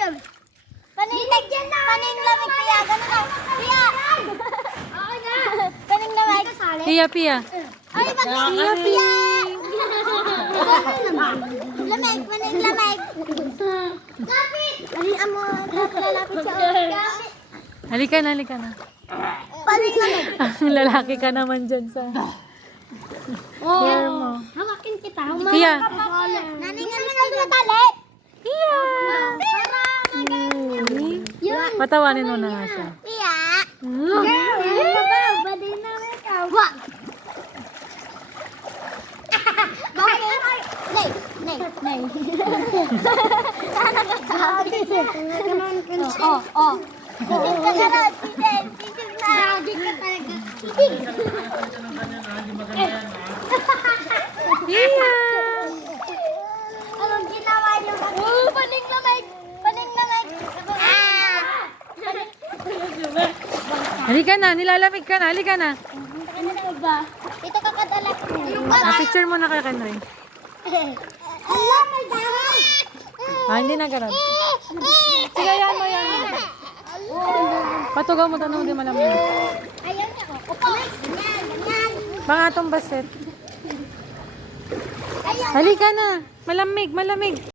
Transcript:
yun. Kaning lamig, Pia. Ganun lang. Pia! Okay na. Kaning lamig. Pia, Pia. Ay, Pia, Pia! Lamig, kaning lamig. Kapit! Alin amo, lalapit siya. Kapit! Halika na, halika na. Kaning lamig. Ang lalaki ka naman dyan sa... Hair mo. Hawakin kita. Pia. Naningalis ka na tali. Pia! Yun. Patawanin mo na nga siya. Pia. Mm. Badi na ikaw. Wag. Bakit? Nay. Sana ka ka. Oh. Titig ka na. Titig na. Titig ka talaga. Titig. Pia! Anong ginawa niyo? Paning lamig. Halika na, nilalamig ka na, halika na. Ano ba? Ito ka kadala. Picture mo na kay Kenry. Allah, may dahon. Hindi na ganun. Sige, yan mo, yan mo. Patugaw mo, tanong di malamig. Ayaw niya ko. Opo. Ganyan. Pangatong baset. Ayaw. Halika na, malamig.